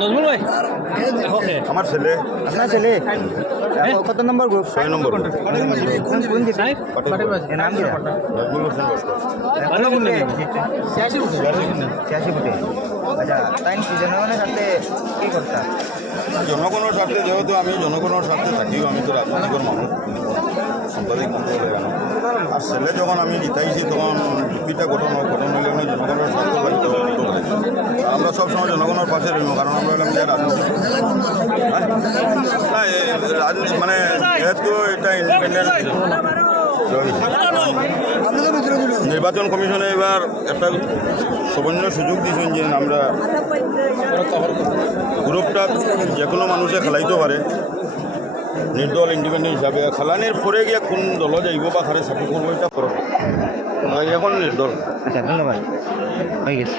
নজমুল ভাই আমার ছেলে আপনার ছেলে কত নম্বর গ্রুপ 6 নম্বর কোন দিকে এর নাম কি নজমুল হোসেন লস্কর। 86 ফুটে আচ্ছা তাই কি জনগণের সাথে কি করতা জনগণের স্বার্থে যেহেতু আমি জনগণের স্বার্থে থাকিও আমি তো রাজনৈতিক মানুষ সাংবাদিক বলতে বলে কেন আর ছেলে যখন আমি জিতাইছি তখন ডিপিটা গঠন হইলে আমি জনগণের স্বার্থ লাগতো আর আমরা সবসময় জনগণের পাশে রইব কারণ আমরা হলাম যে রাজনীতি না রাজনীতি মানে যেহেতু এটা ইন্ডিপেন্ডেন্ট নির্বাচন কমিশনে এবার একটা সৌজন্য সুযোগ দিয়েছেন যে আমরা গ্রুপটা যে কোনো মানুষে খেলাইতে পারে নির্দল ইন্ডিপেন্ডেন্ট হিসাবে খেলানির পরে গিয়ে কোন দল যাইব বা খারে সাপোর্ট করবো এটা করো এখন নির্দল। আচ্ছা ধন্যবাদ হয়ে গেছে